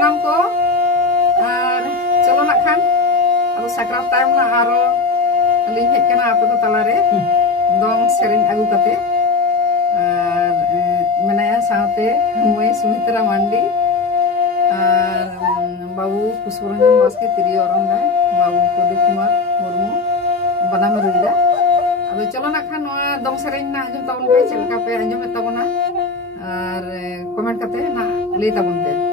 सानाम को और चलो ना खान अब सक्रात टाइम ना आरो अली हेज कना आपे को तलारे दong sering agu kate menaya साथे मुई सुमित्रा मांडी बाबू पुष्परंजन बास्के तिरी orang दा बाबू प्रदीप कुमार मुर्मू बनाम रुइदा अब चलो ना खान दong sering ना अंजम ताबन पे चलका पे अंजम ताबना और कमेंट कते ना ले ताबन पे